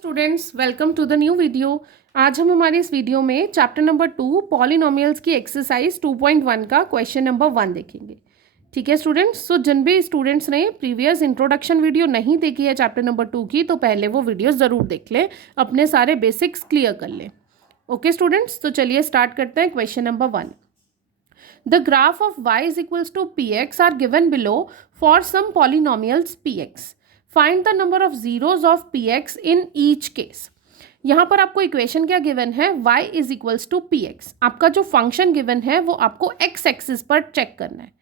Students, welcome to the new video. आज हम हमारे इस वीडियो में चैप्टर नंबर 2 पॉलिनोमियल्स की एक्सरसाइज 2.1 का क्वेश्चन नंबर 1 देखेंगे। ठीक है स्टूडेंट्स, सो जिन भी स्टूडेंट्स ने प्रीवियस इंट्रोडक्शन वीडियो नहीं देखी है चैप्टर नंबर 2 की, तो पहले वो वीडियो ज़रूर देख लें, अपने सारे बेसिक्स क्लियर कर लें। ओके स्टूडेंट्स, तो चलिए स्टार्ट करते हैं question number 1। The graph of y is equals to px are given below for some polynomials px. Find the number of zeros of px in each case. यहाँ पर आपको equation क्या given है, y is equals to P X. आपका जो function given है वो आपको x एक्सिस पर चेक करना है।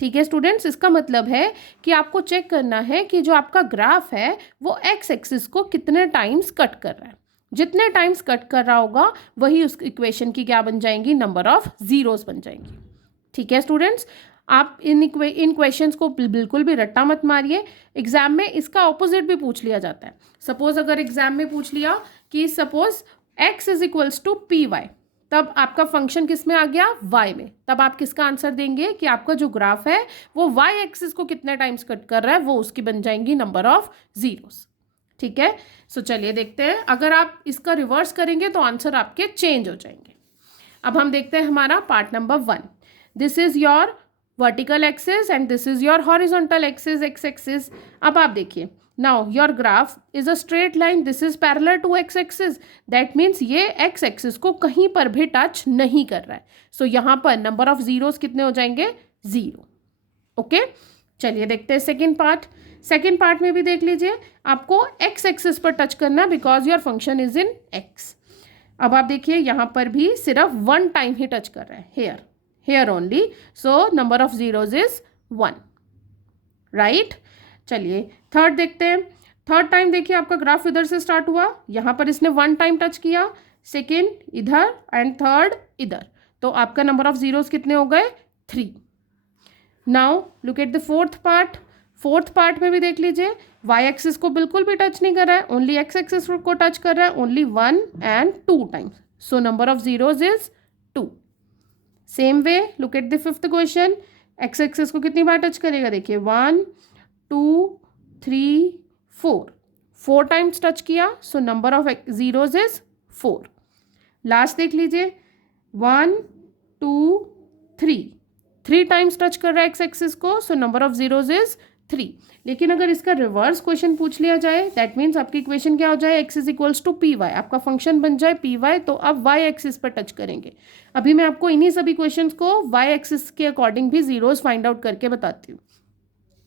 ठीक है स्टूडेंट्स, इसका मतलब है कि आपको चेक करना है कि जो आपका ग्राफ है वो x एक्सिस को कितने टाइम्स कट कर रहा है। जितने टाइम्स कट कर रहा होगा वही उस इक्वेशन की क्या बन जाएंगी, नंबर ऑफ जीरोस बन जाएंगी। ठीक है स्टूडेंट्स, आप इन क्वेश्चंस को बिल्कुल भी रट्टा मत मारिए। एग्जाम में इसका ऑपोजिट भी पूछ लिया जाता है। सपोज अगर एग्जाम में पूछ लिया कि suppose x is equals to P Y, तब आपका फंक्शन किस में आ गया, y में, तब आप किसका आंसर देंगे कि आपका जो ग्राफ है वो y एक्सिस को कितने टाइम्स कट कर रहा है, वो उसकी बन जाएंगी नंबर ऑफ जीरोस। ठीक है, सो चलिए देखते हैं। अगर आप इसका रिवर्स करेंगे तो आंसर आपके चेंज हो जाएंगे। अब हम देखते हैं हमारा part number 1। This is your vertical axis and this is your horizontal axis, X axis. अब आप देखिए, now your graph is a straight line, this is parallel to X axis, that means ये एक्स एक्सिस को कहीं पर भी touch नहीं कर रहा है। सो यहाँ पर नंबर ऑफ जीरोस कितने हो जाएंगे, 0। ओके, चलिए देखते हैं सेकेंड पार्ट। सेकेंड पार्ट में भी देख लीजिए, आपको एक्स एक्सिस पर टच करना है because your function is in x. अब आप देखिए यहाँ पर भी सिर्फ 1 टाइम ही टच कर रहा है, here only, so number of zeros is 1, right? चलिए थर्ड देखते हैं। थर्ड टाइम देखिए आपका ग्राफ इधर से स्टार्ट हुआ, यहाँ पर इसने 1 टाइम टच किया, सेकेंड इधर एंड थर्ड इधर, तो आपका नंबर ऑफ जीरोस कितने हो गए, 3। Now look at the fourth part. Fourth part में भी देख लीजिए, वाई एक्सिस को बिल्कुल भी टच नहीं कर रहा है, ओनली एक्स एक्सिस को टच कर रहा है, only 1 and 2 times, so number of zeros is 2। Same way look at the fifth question. X axis को कितनी बार टच करेगा, देखिए 1 2 3 4, 4 टाइम्स टच किया, so number of zeros is 4। Last देख लीजिए, 1 2 3 टाइम्स टच कर रहा है एक्स एक्सिस को, सो नंबर ऑफ जीरोस इज 3। लेकिन अगर इसका रिवर्स क्वेश्चन पूछ लिया जाए, दैट मीन्स आपकी इक्वेशन क्या हो जाए, X is equals to P Y, आपका फंक्शन बन जाए पी वाई, तो अब वाई एक्सिस पर टच करेंगे। अभी मैं आपको इन्हीं सभी क्वेश्चंस को वाई एक्सिस के अकॉर्डिंग भी जीरोस फाइंड आउट करके बताती हूँ।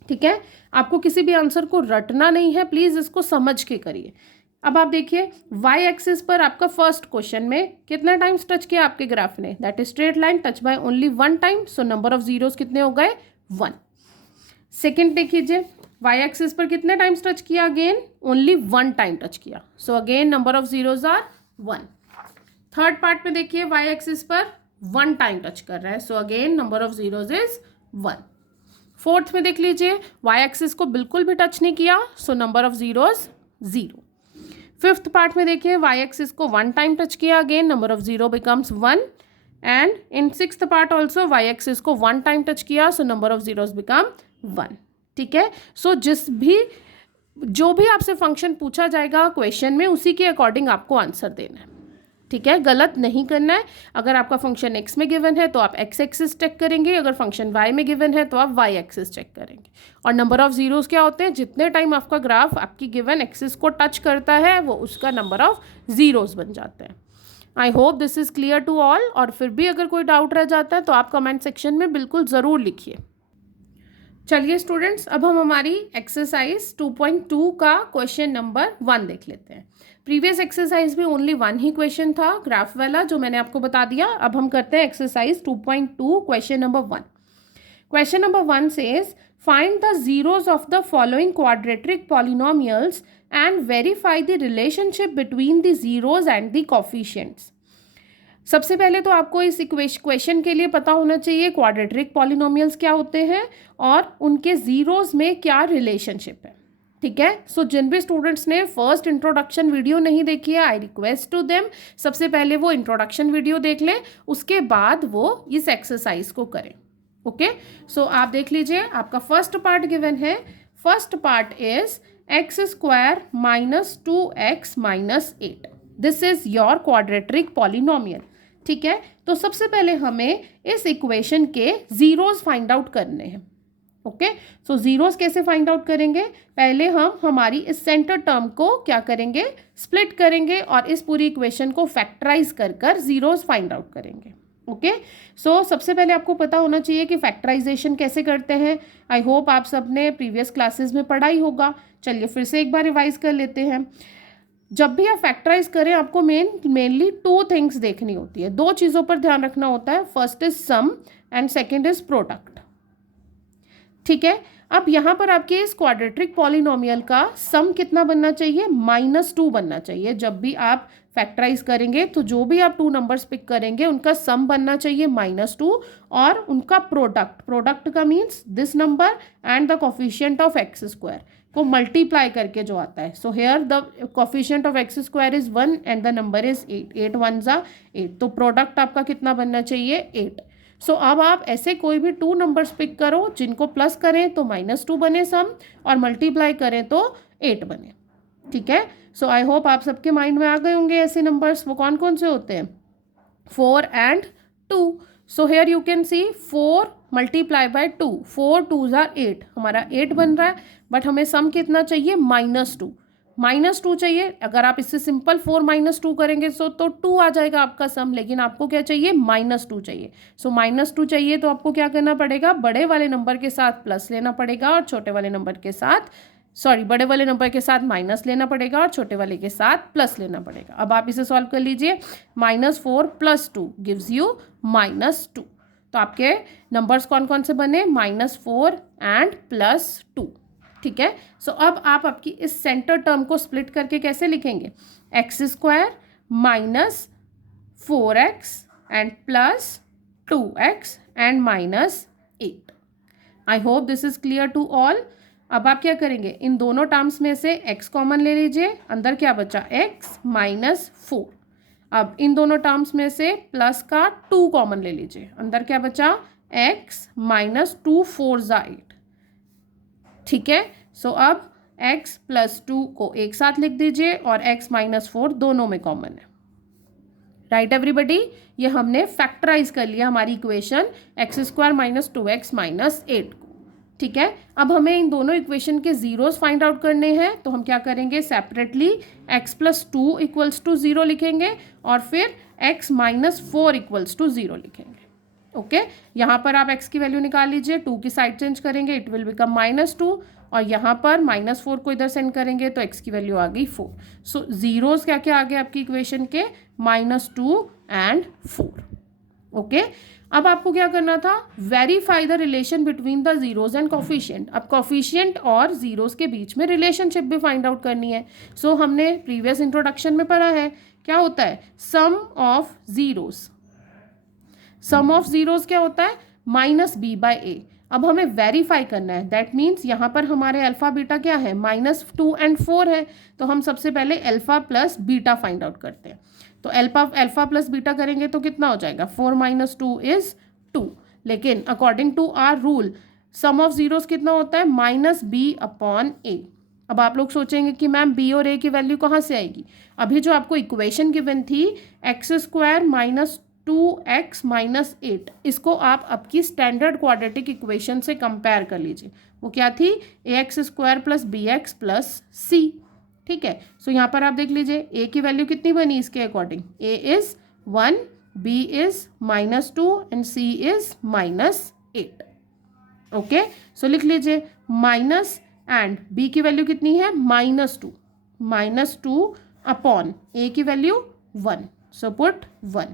ठीक है, आपको किसी भी आंसर को रटना नहीं है, प्लीज इसको समझ के करिए। अब आप देखिए, वाई एक्सिस पर आपका फर्स्ट क्वेश्चन में कितना टाइम्स टच किया आपके ग्राफ ने, that is straight line, touch by only 1 time, so number of zeros कितने हो गए, 1। सेकेंड देखिए, वाई एक्सिस पर कितने टाइम्स टच किया, अगेन ओनली 1 टाइम टच किया, so again number of zeros are 1। Third part में देखिए, वाई एक्सिस पर 1 टाइम टच कर रहा है, सो again number of zeros is 1। Fourth में देख लीजिए, वाई एक्सिस को बिल्कुल भी टच नहीं किया, so number of zeros 0। Fifth part में देखिए, वाई एक्सिस को 1 टाइम टच किया, again number of zero becomes 1। And in sixth part also Y axis को 1 टाइम टच किया, so number of zeros become 1। ठीक है, सो जो भी आपसे फंक्शन पूछा जाएगा क्वेश्चन में, उसी के अकॉर्डिंग आपको आंसर देना है। ठीक है, गलत नहीं करना है। अगर आपका फंक्शन एक्स में गिवन है तो आप एक्स एक्सिस चेक करेंगे, अगर फंक्शन वाई में गिवन है तो आप वाई एक्सिस चेक करेंगे। और नंबर ऑफ जीरोस क्या होते हैं, जितने टाइम आपका ग्राफ आपकी गिवन एक्सिस को टच करता है वो उसका नंबर ऑफ जीरोस बन जाते हैं। I hope this is clear to all. और फिर भी अगर कोई डाउट रह जाता है तो आप कमेंट सेक्शन में बिल्कुल ज़रूर लिखिए। चलिए स्टूडेंट्स, अब हम हमारी एक्सरसाइज 2.2 का क्वेश्चन नंबर 1 देख लेते हैं। प्रीवियस एक्सरसाइज में ओनली 1 ही क्वेश्चन था, ग्राफ वाला, जो मैंने आपको बता दिया। अब हम करते हैं exercise 2.2 question number 1। Question number 1 says find the zeros of the following quadratic polynomials and verify the relationship between the zeros and the coefficients. सबसे पहले तो आपको इस क्वेश्चन के लिए पता होना चाहिए क्वाड्रेटिक पॉलिनोमियल्स क्या होते हैं और उनके जीरोस में क्या रिलेशनशिप है। ठीक है, सो जिन भी स्टूडेंट्स ने फर्स्ट इंट्रोडक्शन वीडियो नहीं देखी है, आई रिक्वेस्ट टू देम, सबसे पहले वो इंट्रोडक्शन वीडियो देख लें, उसके बाद वो इस एक्सरसाइज को करें। ओके, सो आप देख लीजिए, आपका फर्स्ट पार्ट गिवन है। First part is x square minus 2x minus 8। This is your quadratic polynomial. ठीक है, तो सबसे पहले हमें इस इक्वेशन के जीरोस फाइंड आउट करने हैं। ओके, सो जीरोस कैसे फाइंड आउट करेंगे? पहले हम हमारी इस सेंटर टर्म को क्या करेंगे, स्प्लिट करेंगे और इस पूरी इक्वेशन को फैक्टराइज कर जीरोस फाइंड आउट करेंगे। ओके, सो सबसे पहले आपको पता होना चाहिए कि फैक्टराइजेशन कैसे करते हैं। आई होप आप सबने प्रीवियस क्लासेस में पढ़ा ही होगा। चलिए फिर से एक बार रिवाइज कर लेते हैं। जब भी आप फैक्टराइज करें आपको मेनली 2 थिंग्स देखनी होती है, 2 चीज़ों पर ध्यान रखना होता है। First is sum and second is product. ठीक है, अब यहाँ पर आपके इस क्वाड्रेटिक पॉलिनोमियल का सम कितना बनना चाहिए? -2 बनना चाहिए। जब भी आप फैक्टराइज करेंगे तो जो भी आप 2 नंबर्स पिक करेंगे उनका सम बनना चाहिए -2 और उनका प्रोडक्ट का means this number and the coefficient of x square को मल्टीप्लाई करके जो आता है। So here the coefficient of x square is 1 and the number is 8। 8 1 ज़ा 8, तो प्रोडक्ट आपका कितना बनना चाहिए? 8। सो अब आप ऐसे कोई भी 2 नंबर्स पिक करो जिनको प्लस करें तो -2 बने सम और मल्टीप्लाई करें तो 8 बने। ठीक है, सो आई होप आप सबके माइंड में आ गए होंगे ऐसे नंबर्स। वो कौन कौन से होते हैं? 4 and 2। So here you can C 4 multiply by 2, 4 2 ज़ा 8, हमारा 8 बन रहा है। बट हमें सम कितना चाहिए? -2। -2 चाहिए। अगर आप इससे सिंपल 4 - 2 करेंगे तो 2 आ जाएगा आपका सम, लेकिन आपको क्या चाहिए? -2 चाहिए। सो -2 चाहिए तो आपको क्या करना पड़ेगा? बड़े वाले नंबर के साथ प्लस लेना पड़ेगा और छोटे वाले नंबर के साथ बड़े वाले नंबर के साथ माइनस लेना पड़ेगा और छोटे वाले के साथ प्लस लेना पड़ेगा। अब आप इसे सॉल्व कर लीजिए। -4 + 2 गिव्स यू -2। तो आपके नंबर्स कौन कौन से बने? -4 एंड +2। ठीक है, सो अब आप आपकी इस सेंटर टर्म को स्प्लिट करके कैसे लिखेंगे? x² - 4x and +2x and -8। I hope this is clear to all. अब आप क्या करेंगे? इन दोनों टर्म्स में से x कॉमन ले लीजिए, अंदर क्या बचा? x - 4। अब इन दोनों टर्म्स में से प्लस का 2 कॉमन ले लीजिए, अंदर क्या बचा? x - 2 4 ज़ा 8। ठीक है, सो अब x + 2 को एक साथ लिख दीजिए और x - 4 दोनों में कॉमन है। राइट एवरीबडी, ये हमने फैक्टराइज कर लिया हमारी इक्वेशन x² - 2x - 8 को। ठीक है, अब हमें इन दोनों इक्वेशन के जीरोस फाइंड आउट करने हैं, तो हम क्या करेंगे? सेपरेटली x + 2 = 0 लिखेंगे और फिर x - 4 = 0 लिखेंगे। ओके, यहाँ पर आप x की वैल्यू निकाल लीजिए, 2 की साइड चेंज करेंगे, इट विल बिकम -2 और यहाँ पर -4 को इधर सेंड करेंगे तो x की वैल्यू आ गई 4। सो जीरोस क्या क्या आ गए आपकी इक्वेशन के? -2 एंड 4। ओके, अब आपको क्या करना था? Verify the relation between the zeros and coefficient. अब कोफिशिएंट और जीरोस के बीच में रिलेशनशिप भी फाइंड आउट करनी है। सो हमने प्रीवियस इंट्रोडक्शन में पढ़ा है, क्या होता है? Sum of zeros. Sum of zeros क्या होता है? -b/a। अब हमें वेरीफाई करना है, दैट मीन्स यहाँ पर हमारे अल्फा बीटा क्या है? -2 एंड 4 है, तो हम सबसे पहले alpha plus beta find out करते हैं। तो अल्फा प्लस बीटा करेंगे तो कितना हो जाएगा? 4 - 2 = 2। लेकिन according to our rule sum of zeros कितना होता है? -b/a। अब आप लोग सोचेंगे कि मैम b और a की वैल्यू कहाँ से आएगी? अभी जो आपको इक्वेशन गिवन थी x² - 2x - 8, इसको आप आपकी स्टैंडर्ड क्वाड्रेटिक इक्वेशन से कंपेयर कर लीजिए। वो क्या थी? ax² + bx + c। ठीक है, सो यहाँ पर आप देख लीजिए a की वैल्यू कितनी बनी इसके according? a is 1, b is -2 and c is -8। Okay, so लिख लीजिए माइनस एंड b की वैल्यू कितनी है? -2 अपॉन a की value 1, so put 1।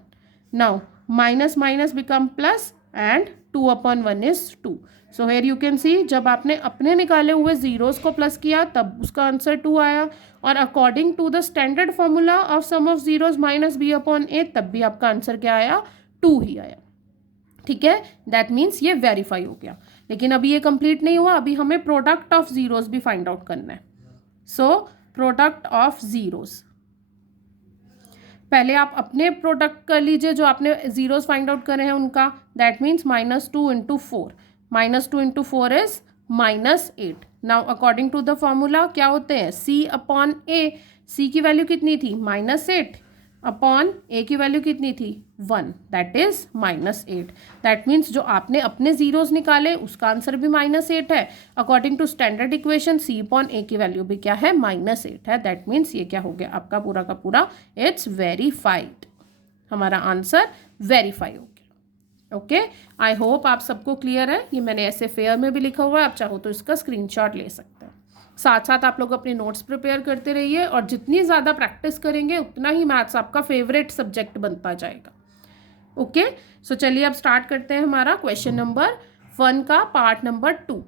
Now minus minus become plus and 2 upon 1 is 2। So here you can see, जब आपने अपने निकाले हुए जीरोस को प्लस किया तब उसका आंसर 2 आया, और according to the standard formula of sum of zeros -b/a तब भी आपका आंसर क्या आया? 2 ही आया। ठीक है, दैट मीन्स ये वेरीफाई हो गया। लेकिन अभी ये कंप्लीट नहीं हुआ, अभी हमें प्रोडक्ट ऑफ जीरोस भी फाइंड आउट करना है। सो प्रोडक्ट ऑफ जीरोस, पहले आप अपने प्रोडक्ट कर लीजिए जो आपने जीरोस फाइंड आउट करे हैं उनका, that means -2 × 4। -2 × 4 is -8। Now according to the formula क्या होते हैं, c अपॉन a, c की वैल्यू कितनी थी -8 अपॉन a की वैल्यू कितनी थी 1, दैट इज -8। दैट मीन्स जो आपने अपने जीरोस निकाले उसका आंसर भी -8 है। According to standard equation c upon a की वैल्यू भी क्या है, -8 है। दैट मीन्स ये क्या हो गया आपका पूरा का पूरा, इट्स वेरीफाइड, हमारा आंसर वेरीफाई हो गया। ओके, आई होप आप सबको क्लियर है। ये मैंने ऐसे फेयर में भी लिखा हुआ है, आप चाहो तो इसका स्क्रीनशॉट ले सकते हैं। साथ साथ आप लोग अपने नोट्स प्रिपेयर करते रहिए, और जितनी ज़्यादा प्रैक्टिस करेंगे उतना ही मैथ्स आपका फेवरेट सब्जेक्ट बनता जाएगा। ओके, सो चलिए अब स्टार्ट करते हैं हमारा क्वेश्चन नंबर 1 का part number 2।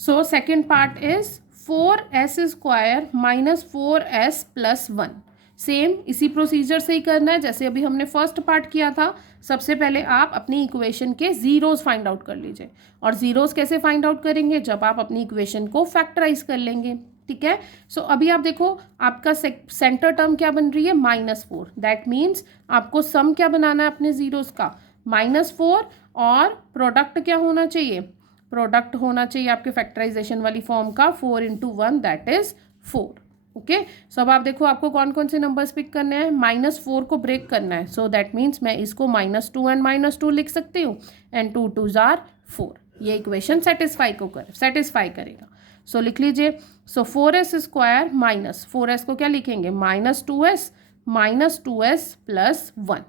So second part is 4s square minus 4s plus 1। Same इसी प्रोसीजर से ही करना है जैसे अभी हमने फर्स्ट पार्ट किया था। सबसे पहले आप अपनी इक्वेशन के जीरोस फाइंड आउट कर लीजिए, और जीरोस कैसे फाइंड आउट करेंगे, जब आप अपनी इक्वेशन को फैक्टराइज कर लेंगे। ठीक है, सो अभी आप देखो आपका सेंटर टर्म क्या बन रही है, -4। दैट मीन्स आपको सम क्या बनाना है अपने जीरोस का, -4, और प्रोडक्ट क्या होना चाहिए, प्रोडक्ट होना चाहिए आपके फैक्टराइजेशन वाली फॉर्म का 4 × 1, दैट इज 4। ओके, सो अब आप देखो आपको कौन कौन से नंबर्स पिक करने हैं, -4 को ब्रेक करना है। सो दैट मीन्स मैं इसको -2 एंड -2 लिख सकती हूँ, एंड 2 2s are 4। ये इक्वेशन सेटिस्फाई करेगा। सो लिख लीजिए, सो 4s स्क्वायर माइनस 4s को क्या लिखेंगे, -2s प्लस 1।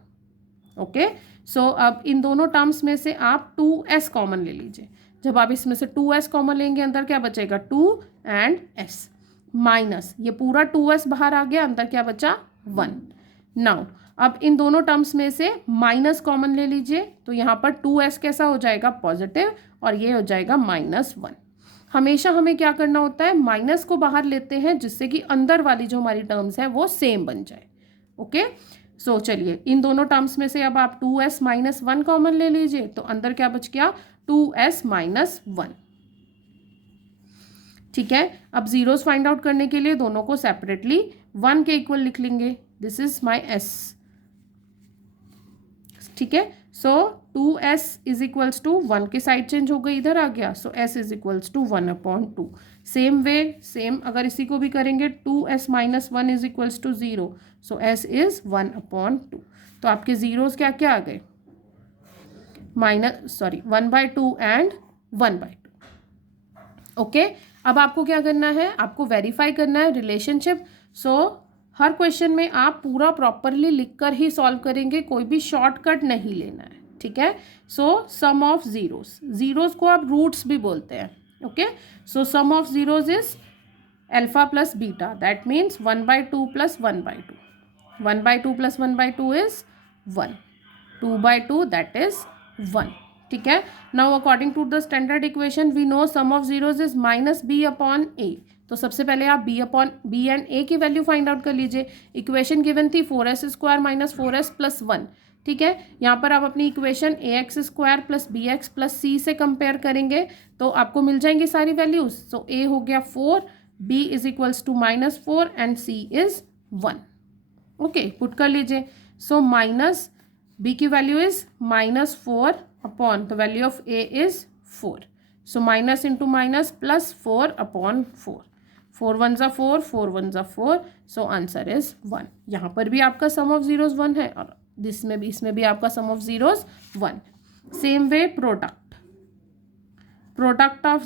ओके, सो अब इन दोनों टर्म्स में से आप 2s कॉमन ले लीजिए। जब आप इसमें से 2s कॉमन लेंगे, अंदर क्या बचेगा, 2 एंड s, माइनस ये पूरा 2s बाहर आ गया, अंदर क्या बचा 1। नाउ अब इन दोनों टर्म्स में से माइनस कॉमन ले लीजिए, तो यहाँ पर 2s कैसा हो जाएगा, पॉजिटिव, और ये हो जाएगा -1। हमेशा हमें क्या करना होता है, माइनस को बाहर लेते हैं जिससे कि अंदर वाली जो हमारी टर्म्स है वो सेम बन जाए। ओके, सो चलिए इन दोनों टर्म्स में से अब आप 2s - 1 कॉमन ले लीजिए, तो अंदर क्या बच गया, 2s - 1। ठीक है, अब जीरोस फाइंड आउट करने के लिए दोनों को सेपरेटली 1 के इक्वल लिख लेंगे। This is my s। ठीक है, सो 2s इज इक्वल्स टू 1 के साइड चेंज हो गई, इधर आ गया, so s is equals to 1/2। Same way same अगर इसी को भी करेंगे, 2s - 1 is equals to 0, so s is 1/2। तो आपके जीरोस क्या क्या आ गए, 1/2 एंड 1/2। ओके, अब आपको क्या करना है, आपको वेरीफाई करना है रिलेशनशिप। सो हर क्वेश्चन में आप पूरा प्रॉपरली लिखकर ही सॉल्व करेंगे, कोई भी शॉर्टकट नहीं लेना है। ठीक है, so sum of zeros, zeros को आप रूट्स भी बोलते हैं। Okay, so sum of zeros is alpha plus beta, that means 1/2 plus 1/2। 1/2 plus 1/2 is 1, 2/2 that is 1। ठीक है, now according to the standard equation we know sum of zeros is -b/a। तो सबसे पहले आप b एंड a की value find out कर लीजिए। Equation given थी 4s square minus 4s plus 1। ठीक है, यहाँ पर आप अपनी equation ax square plus bx plus c से कंपेयर करेंगे तो आपको मिल जाएंगी सारी वैल्यूज। सो a हो गया 4, b is equals to -4 and c is 1। Okay, put कर लीजिए। सो माइनस b की value is -4 upon the value of a is 4। So minus into minus plus 4/4, 4 1s are 4, 4 1s are 4, so answer is 1। यहाँ पर भी आपका sum of zeros 1 है, और इसमें भी आपका sum of zeros 1। Same way product of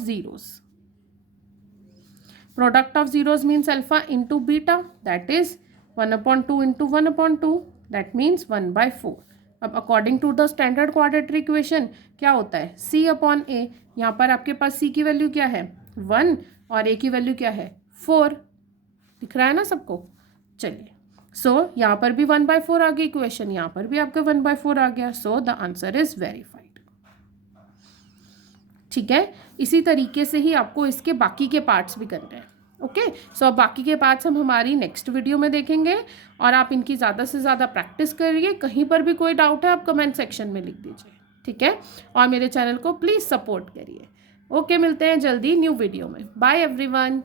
zeros means alpha into beta, that is 1/2 into 1/2, that means 1/4। अब according to the standard quadratic equation क्या होता है, c/a। यहाँ पर आपके पास c की वैल्यू क्या है 1 और a की वैल्यू क्या है 4, दिख रहा है ना सबको। चलिए, सो यहाँ पर भी 1/4 आ गई इक्वेशन, यहाँ पर भी आपका 1/4 आ गया, so the answer is verified. ठीक है, इसी तरीके से ही आपको इसके बाकी के पार्ट्स भी करने हैं। ओके, सो अब बाकी के पार्ट्स हम हमारी नेक्स्ट वीडियो में देखेंगे, और आप इनकी ज़्यादा से ज़्यादा प्रैक्टिस करिए। कहीं पर भी कोई डाउट है आप कमेंट सेक्शन में लिख दीजिए। ठीक है, और मेरे चैनल को प्लीज़ सपोर्ट करिए। ओके, मिलते हैं जल्दी न्यू वीडियो में। Bye everyone.